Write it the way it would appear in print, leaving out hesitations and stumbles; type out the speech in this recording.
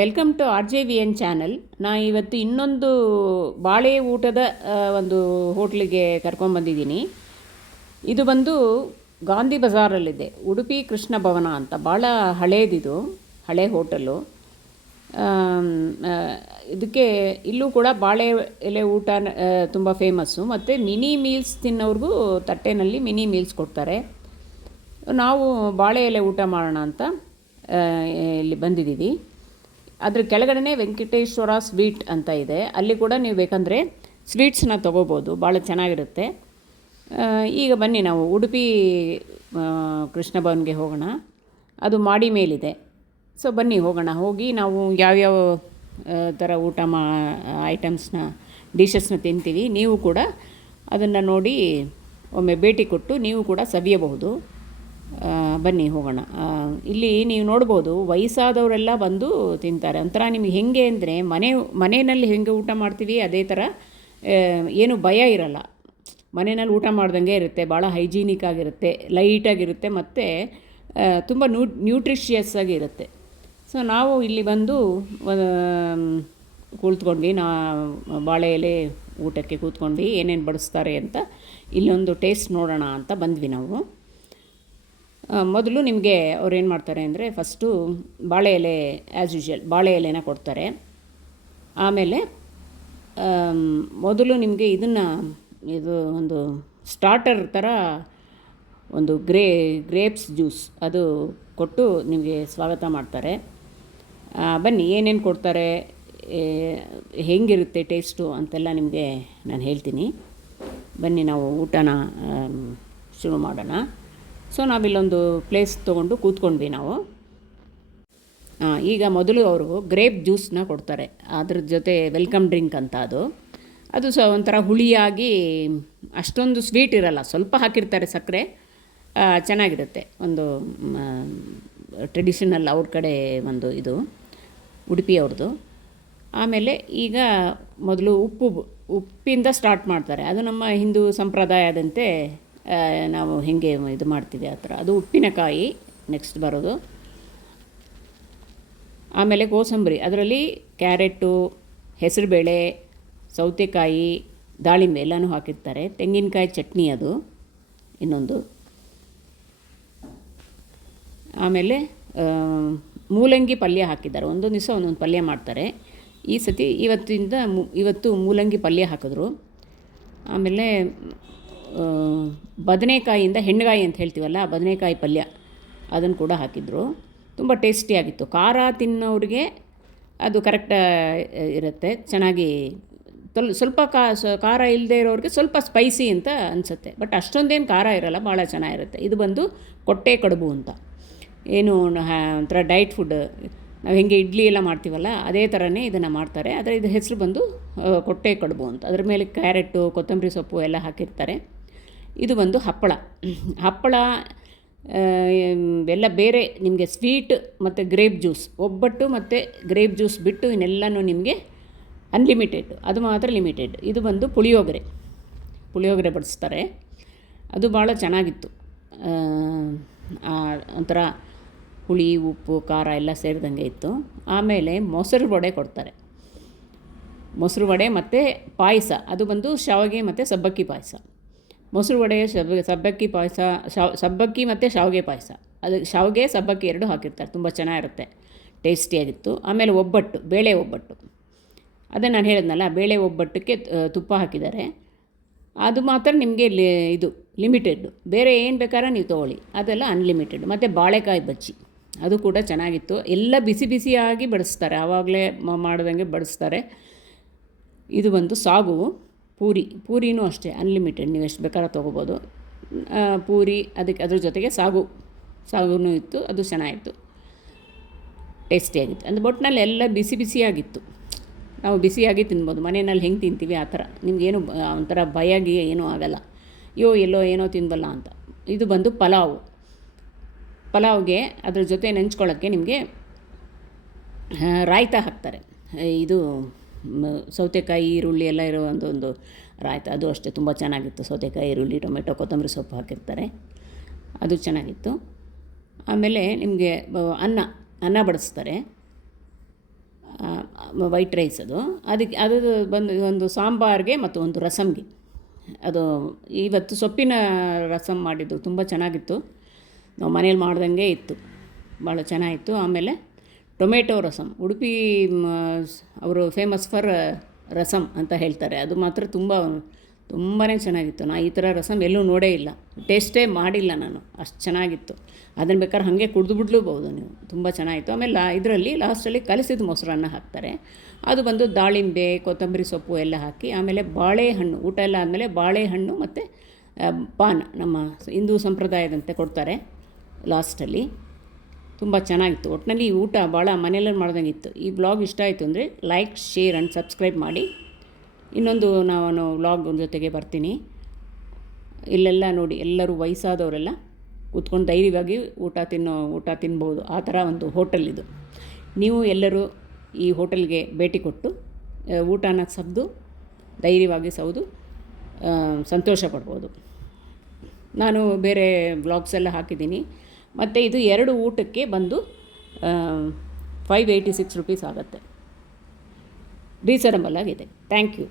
Welcome to R J V N channel. ನಾನು ಇವತ್ತು ಇನ್ನೊಂದು ಬಾಳೆ ಊಟದ ಒಂದು ಹೋಟ್ಲಿಗೆ ಕರ್ಕೊಂಡ್ಬಂದಿದ್ದೀನಿ. ಇದು ಬಂದು ಗಾಂಧಿ ಬಜಾರಲ್ಲಿದೆ, ಉಡುಪಿ ಕೃಷ್ಣ ಭವನ ಅಂತ. ಭಾಳ ಹಳೇದಿದು, ಹಳೆ ಹೋಟೆಲು. ಇದಕ್ಕೆ ಇಲ್ಲೂ ಕೂಡ ಬಾಳೆ ಎಲೆ ಊಟ ತುಂಬ ಫೇಮಸ್ಸು. ಮತ್ತು ಮಿನಿ ಮೀಲ್ಸ್ ತಿನ್ನೋರಿಗೂ ತಟ್ಟೆನಲ್ಲಿ ಮಿನಿ ಮೀಲ್ಸ್ ಕೊಡ್ತಾರೆ. ನಾವು ಬಾಳೆ ಎಲೆ ಊಟ ಮಾಡೋಣ ಅಂತ ಇಲ್ಲಿ ಬಂದಿದ್ದೀವಿ. ಅದ್ರ ಕೆಳಗಡೆ ವೆಂಕಟೇಶ್ವರ ಸ್ವೀಟ್ ಅಂತ ಇದೆ, ಅಲ್ಲಿ ಕೂಡ ನೀವು ಬೇಕಂದರೆ ಸ್ವೀಟ್ಸನ್ನ ತೊಗೋಬೋದು, ಭಾಳ ಚೆನ್ನಾಗಿರುತ್ತೆ. ಈಗ ಬನ್ನಿ ನಾವು ಉಡುಪಿ ಕೃಷ್ಣ ಭವನ್ಗೆ ಹೋಗೋಣ. ಅದು ಮಾಡಿ ಮೇಲಿದೆ. ಸೊ ಬನ್ನಿ ಹೋಗೋಣ. ಹೋಗಿ ನಾವು ಯಾವ್ಯಾವ ಥರ ಊಟ ಐಟಮ್ಸ್ನ ಡಿಶಸ್ನ ತಿಂತೀವಿ, ನೀವು ಕೂಡ ಅದನ್ನು ನೋಡಿ ಒಮ್ಮೆ ಭೇಟಿ ಕೊಟ್ಟು ನೀವು ಕೂಡ ಸವಿಯಬಹುದು. ಬನ್ನಿ ಹೋಗೋಣ. ಇಲ್ಲಿ ನೀವು ನೋಡ್ಬೋದು, ವಯಸ್ಸಾದವರೆಲ್ಲ ಬಂದು ತಿಂತಾರೆ. ಒಂಥರ ನಿಮಗೆ ಹೇಗೆ ಅಂದರೆ ಮನೆಯಲ್ಲಿ ಹೆಂಗೆ ಊಟ ಮಾಡ್ತೀವಿ ಅದೇ ಥರ, ಏನು ಭಯ ಇರಲ್ಲ. ಮನೆಯಲ್ಲಿ ಊಟ ಮಾಡ್ದಂಗೆ ಇರುತ್ತೆ, ಭಾಳ ಹೈಜೀನಿಕ್ ಆಗಿರುತ್ತೆ, ಲೈಟಾಗಿರುತ್ತೆ, ಮತ್ತು ತುಂಬ ನ್ಯೂಟ್ರಿಷಿಯಸ್ ಆಗಿರುತ್ತೆ. ಸೊ ನಾವು ಇಲ್ಲಿ ಬಂದು ಕೂತ್ಕೊಂಡ್ವಿ, ಬಾಳೆ ಎಲೆ ಊಟಕ್ಕೆ ಕೂತ್ಕೊಂಡ್ವಿ. ಏನೇನು ಬಡಿಸ್ತಾರೆ ಅಂತ ಇಲ್ಲೊಂದು ಟೇಸ್ಟ್ ನೋಡೋಣ ಅಂತ ಬಂದ್ವಿ ನಾವು. ಮೊದಲು ನಿಮಗೆ ಅವ್ರು ಏನು ಮಾಡ್ತಾರೆ ಅಂದರೆ, ಫಸ್ಟು ಬಾಳೆ ಎಲೆ ಆ್ಯಸ್ ಯೂಶ್ವಲ್ ಬಾಳೆ ಎಲೆನ ಕೊಡ್ತಾರೆ. ಆಮೇಲೆ ಮೊದಲು ನಿಮಗೆ ಇದು ಒಂದು ಸ್ಟಾರ್ಟರ್ ಥರ ಒಂದು ಗ್ರೇಪ್ಸ್ ಜ್ಯೂಸ್ ಅದು ಕೊಟ್ಟು ನಿಮಗೆ ಸ್ವಾಗತ ಮಾಡ್ತಾರೆ. ಬನ್ನಿ ಏನೇನು ಕೊಡ್ತಾರೆ, ಹೇಗಿರುತ್ತೆ ಟೇಸ್ಟು ಅಂತೆಲ್ಲ ನಿಮಗೆ ನಾನು ಹೇಳ್ತೀನಿ. ಬನ್ನಿ ನಾವು ಊಟನ ಶುರು ಮಾಡೋಣ. ಸೊ ನಾವಿಲ್ಲೊಂದು ಪ್ಲೇಸ್ ತೊಗೊಂಡು ಕೂತ್ಕೊಂಡ್ವಿ ನಾವು. ಈಗ ಮೊದಲು ಅವರು ಗ್ರೇಪ್ ಜ್ಯೂಸನ್ನ ಕೊಡ್ತಾರೆ, ಅದ್ರ ಜೊತೆ ವೆಲ್ಕಮ್ ಡ್ರಿಂಕ್ ಅಂತ. ಅದು ಒಂಥರ ಹುಳಿಯಾಗಿ ಅಷ್ಟೊಂದು ಸ್ವೀಟ್ ಇರಲ್ಲ, ಸ್ವಲ್ಪ ಹಾಕಿರ್ತಾರೆ ಸಕ್ಕರೆ. ಚೆನ್ನಾಗಿರುತ್ತೆ, ಒಂದು ಟ್ರೆಡಿಷನಲ್ ಅವ್ರ ಕಡೆ ಒಂದು ಇದು ಉಡುಪಿ ಅವ್ರದ್ದು. ಆಮೇಲೆ ಈಗ ಮೊದಲು ಉಪ್ಪಿಂದ ಸ್ಟಾರ್ಟ್ ಮಾಡ್ತಾರೆ. ಅದು ನಮ್ಮ ಹಿಂದೂ ಸಂಪ್ರದಾಯದಂತೆ ನಾವು ಹೇಗೆ ಇದು ಮಾಡ್ತೀವಿ ಆ ಥರ. ಅದು ಉಪ್ಪಿನಕಾಯಿ ನೆಕ್ಸ್ಟ್ ಬರೋದು. ಆಮೇಲೆ ಕೋಸಂಬರಿ, ಅದರಲ್ಲಿ ಕ್ಯಾರೆಟು, ಹೆಸರುಬೇಳೆ, ಸೌತೆಕಾಯಿ, ದಾಳಿಂಬೆ ಎಲ್ಲನೂ ಹಾಕಿರ್ತಾರೆ. ತೆಂಗಿನಕಾಯಿ ಚಟ್ನಿ ಅದು ಇನ್ನೊಂದು. ಆಮೇಲೆ ಮೂಲಂಗಿ ಪಲ್ಯ ಹಾಕಿದ್ದಾರೆ. ಒಂದೊಂದು ದಿವಸ ಒಂದೊಂದು ಪಲ್ಯ ಮಾಡ್ತಾರೆ. ಈ ಸತಿ ಇವತ್ತು ಮೂಲಂಗಿ ಪಲ್ಯ ಹಾಕಿದ್ರು. ಆಮೇಲೆ ಬದನೆಕಾಯಿಯಿಂದ ಹೆಣ್ಣುಗಾಯಿ ಅಂತ ಹೇಳ್ತೀವಲ್ಲ, ಬದನೆಕಾಯಿ ಪಲ್ಯ ಅದನ್ನು ಕೂಡ ಹಾಕಿದರು. ತುಂಬ ಟೇಸ್ಟಿಯಾಗಿತ್ತು. ಖಾರ ತಿನ್ನೋರಿಗೆ ಅದು ಕರೆಕ್ಟ್ ಇರುತ್ತೆ, ಚೆನ್ನಾಗಿ. ಸ್ವಲ್ಪ ಖಾರ ಇಲ್ಲದೆ ಇರೋರಿಗೆ ಸ್ವಲ್ಪ ಸ್ಪೈಸಿ ಅಂತ ಅನಿಸುತ್ತೆ, ಬಟ್ ಅಷ್ಟೊಂದೇನು ಖಾರ ಇರೋಲ್ಲ, ಭಾಳ ಚೆನ್ನಾಗಿರುತ್ತೆ. ಇದು ಬಂದು ಕೊಟ್ಟೆ ಕಡುಬು ಅಂತ, ಏನು ಒಂಥರ ಡೈಟ್ ಫುಡ್. ನಾವು ಹೇಗೆ ಇಡ್ಲಿ ಎಲ್ಲ ಮಾಡ್ತೀವಲ್ಲ ಅದೇ ಥರನೇ ಇದನ್ನು ಮಾಡ್ತಾರೆ. ಆದರೆ ಇದು ಹೆಸರು ಬಂದು ಕೊಟ್ಟೆ ಕಡುಬು ಅಂತ. ಅದ್ರ ಮೇಲೆ ಕ್ಯಾರೆಟು, ಕೊತ್ತಂಬರಿ ಸೊಪ್ಪು ಎಲ್ಲ ಹಾಕಿರ್ತಾರೆ. ಇದು ಬಂದು ಹಪ್ಪಳ ಎಲ್ಲ ಬೇರೆ. ನಿಮಗೆ ಸ್ವೀಟ್ ಮತ್ತು ಗ್ರೇಪ್ ಜ್ಯೂಸ್, ಒಬ್ಬಟ್ಟು ಮತ್ತು ಗ್ರೇಪ್ ಜ್ಯೂಸ್ ಬಿಟ್ಟು ಇನ್ನೆಲ್ಲನೂ ನಿಮಗೆ ಅನ್ಲಿಮಿಟೆಡ್, ಅದು ಮಾತ್ರ ಲಿಮಿಟೆಡ್. ಇದು ಬಂದು ಪುಳಿಯೋಗರೆ ಬಡಿಸ್ತಾರೆ. ಅದು ಭಾಳ ಚೆನ್ನಾಗಿತ್ತು. ಒಂಥರ ಹುಳಿ, ಉಪ್ಪು, ಖಾರ ಎಲ್ಲ ಸೇರಿದಂಗೆ ಇತ್ತು. ಆಮೇಲೆ ಮೊಸರು ವಡೆ ಕೊಡ್ತಾರೆ. ಮೊಸರು ವಡೆ ಮತ್ತು ಪಾಯಸ, ಅದು ಬಂದು ಶಾವಿಗೆ ಮತ್ತು ಸಬ್ಬಕ್ಕಿ ಪಾಯಸ. ಮೊಸರು ವಡೆ, ಸಬ್ಬಕ್ಕಿ ಪಾಯಸ, ಸಬ್ಬಕ್ಕಿ ಮತ್ತು ಶಾವಿಗೆ ಪಾಯಸ. ಅದು ಶಾವಿಗೆ ಸಬ್ಬಕ್ಕಿ ಎರಡು ಹಾಕಿರ್ತಾರೆ, ತುಂಬ ಚೆನ್ನಾಗಿರುತ್ತೆ, ಟೇಸ್ಟಿಯಾಗಿತ್ತು. ಆಮೇಲೆ ಒಬ್ಬಟ್ಟು, ಬೇಳೆ ಒಬ್ಬಟ್ಟು, ಅದೇ ನಾನು ಹೇಳಿದ್ನಲ್ಲ, ಬೇಳೆ ಒಬ್ಬಟ್ಟಕ್ಕೆ ತುಪ್ಪ ಹಾಕಿದ್ದಾರೆ. ಅದು ಮಾತ್ರ ನಿಮಗೆ ಇದು ಲಿಮಿಟೆಡ್. ಬೇರೆ ಏನು ಬೇಕಾದ್ರೆ ನೀವು ತೊಗೊಳ್ಳಿ, ಅದೆಲ್ಲ ಅನ್ಲಿಮಿಟೆಡ್. ಮತ್ತು ಬಾಳೆಕಾಯಿ ಬಜ್ಜಿ, ಅದು ಕೂಡ ಚೆನ್ನಾಗಿತ್ತು. ಎಲ್ಲ ಬಿಸಿ ಬಿಸಿಯಾಗಿ ಬಡಿಸ್ತಾರೆ, ಆವಾಗಲೇ ಮಾಡ್ದಂಗೆ ಬಡಿಸ್ತಾರೆ. ಇದು ಬಂದು ಸಾಗು ಪೂರಿನೂ ಅಷ್ಟೇ ಅನ್ಲಿಮಿಟೆಡ್, ನೀವು ಎಷ್ಟು ಬೇಕಾದ್ರೆ ತೊಗೋಬೋದು. ಪೂರಿ, ಅದ್ರ ಜೊತೆಗೆ ಸಾಗುನೂ ಇತ್ತು, ಅದು ಚೆನ್ನಾಗಿತ್ತು, ಟೇಸ್ಟಿಯಾಗಿತ್ತು. ಅಂದರೆ ಒಟ್ಟಿನಲ್ಲಿ ಎಲ್ಲ ಬಿಸಿ ಬಿಸಿಯಾಗಿತ್ತು. ನಾವು ಬಿಸಿಯಾಗಿ ತಿನ್ಬೋದು, ಮನೆಯಲ್ಲಿ ಹೆಂಗೆ ತಿಂತೀವಿ ಆ ಥರ. ನಿಮಗೇನು ಒಂಥರ ಭಯಾಗಿ ಏನೂ ಆಗಲ್ಲ, ಎಲ್ಲೋ ಏನೋ ತಿನ್ಬಲ್ಲ ಅಂತ. ಇದು ಬಂದು ಪಲಾವ್ಗೆ ಅದ್ರ ಜೊತೆ ನೆಂಚ್ಕೊಳ್ಳೋಕ್ಕೆ ನಿಮಗೆ ರಾಯ್ತ ಹಾಕ್ತಾರೆ. ಇದು ಸೌತೆಕಾಯಿ, ಈರುಳ್ಳಿ ಎಲ್ಲ ಇರೋ ಒಂದು ರಾಯ್ತ, ಅದು ಅಷ್ಟೇ ತುಂಬ ಚೆನ್ನಾಗಿತ್ತು. ಸೌತೆಕಾಯಿ, ಈರುಳ್ಳಿ, ಟೊಮೆಟೊ, ಕೊತ್ತಂಬರಿ ಸೊಪ್ಪು ಹಾಕಿರ್ತಾರೆ, ಅದು ಚೆನ್ನಾಗಿತ್ತು. ಆಮೇಲೆ ನಿಮಗೆ ಅನ್ನ ಬಡಿಸ್ತಾರೆ. ವೈಟ್ ರೈಸ್ ಅದು ಬಂದು ಒಂದು ಸಾಂಬಾರಿಗೆ ಮತ್ತು ಒಂದು ರಸಮ್ಗೆ. ಅದು ಇವತ್ತು ಸೊಪ್ಪಿನ ರಸಮ್ ಮಾಡಿದ್ದು ತುಂಬ ಚೆನ್ನಾಗಿತ್ತು. ನಾವು ಮನೇಲಿ ಮಾಡ್ದಂಗೆ ಇತ್ತು, ಭಾಳ ಚೆನ್ನಾಗಿತ್ತು. ಆಮೇಲೆ ಟೊಮೆಟೊ ರಸಮ್, ಉಡುಪಿ ಅವರು ಫೇಮಸ್ ಫಾರ್ ರಸಮ್ ಅಂತ ಹೇಳ್ತಾರೆ. ಅದು ಮಾತ್ರ ತುಂಬಾ ಚೆನ್ನಾಗಿತ್ತು. ನಾನು ಈ ಥರ ರಸಮ್ ಎಲ್ಲೂ ನೋಡೇ ಇಲ್ಲ, ಟೇಸ್ಟೇ ಮಾಡಿಲ್ಲ ನಾನು, ಅಷ್ಟು ಚೆನ್ನಾಗಿತ್ತು. ಅದನ್ನು ಬೇಕಾದ್ರೆ ಹಾಗೆ ಕುಡಿದುಬಿಡ್ಲೂಬಹುದು ನೀವು, ತುಂಬ ಚೆನ್ನಾಗಿತ್ತು. ಆಮೇಲೆ ಇದರಲ್ಲಿ ಲಾಸ್ಟಲ್ಲಿ ಕಲಸಿದ ಮೊಸರನ್ನ ಹಾಕ್ತಾರೆ. ಅದು ಬಂದು ದಾಳಿಂಬೆ, ಕೊತ್ತಂಬರಿ ಸೊಪ್ಪು ಎಲ್ಲ ಹಾಕಿ, ಆಮೇಲೆ ಬಾಳೆಹಣ್ಣು, ಊಟ ಎಲ್ಲ ಆದಮೇಲೆ ಬಾಳೆಹಣ್ಣು ಮತ್ತು ಪಾನ್ ನಮ್ಮ ಹಿಂದೂ ಸಂಪ್ರದಾಯದಂತೆ ಕೊಡ್ತಾರೆ ಲಾಸ್ಟಲ್ಲಿ. ತುಂಬ ಚೆನ್ನಾಗಿತ್ತು. ಒಟ್ಟಿನಲ್ಲಿ ಈ ಊಟ ಭಾಳ ಮನೆಯಲ್ಲೇ ಮಾಡ್ದಂಗಿತ್ತು. ಈ ವ್ಲಾಗ್ ಇಷ್ಟ ಆಯಿತು ಅಂದರೆ ಲೈಕ್, ಶೇರ್ ಆ್ಯಂಡ್ ಸಬ್ಸ್ಕ್ರೈಬ್ ಮಾಡಿ. ಇನ್ನೊಂದು ನಾನು ವ್ಲಾಗ್ ಜೊತೆಗೆ ಬರ್ತೀನಿ. ಇಲ್ಲೆಲ್ಲ ನೋಡಿ, ಎಲ್ಲರೂ ವಯಸ್ಸಾದವರೆಲ್ಲ ಕೂತ್ಕೊಂಡು ಧೈರ್ಯವಾಗಿ ಊಟ ತಿನ್ಬೋದು. ಆ ಥರ ಒಂದು ಹೋಟೆಲ್ ಇದು. ನೀವು ಎಲ್ಲರೂ ಈ ಹೋಟೆಲ್ಗೆ ಭೇಟಿ ಕೊಟ್ಟು ಊಟನ ಧೈರ್ಯವಾಗಿ ಸವಿದು ಸಂತೋಷ ಪಡ್ಬೋದು. ನಾನು ಬೇರೆ ವ್ಲಾಗ್ಸ್ ಎಲ್ಲ ಹಾಕಿದ್ದೀನಿ. ಮತ್ತು ಇದು 2 ಊಟಕ್ಕೆ ಬಂದು 586 ರುಪೀಸ್ ಆಗುತ್ತೆ. ರೀಸನಬಲ್ ಆಗಿದೆ. Thank you.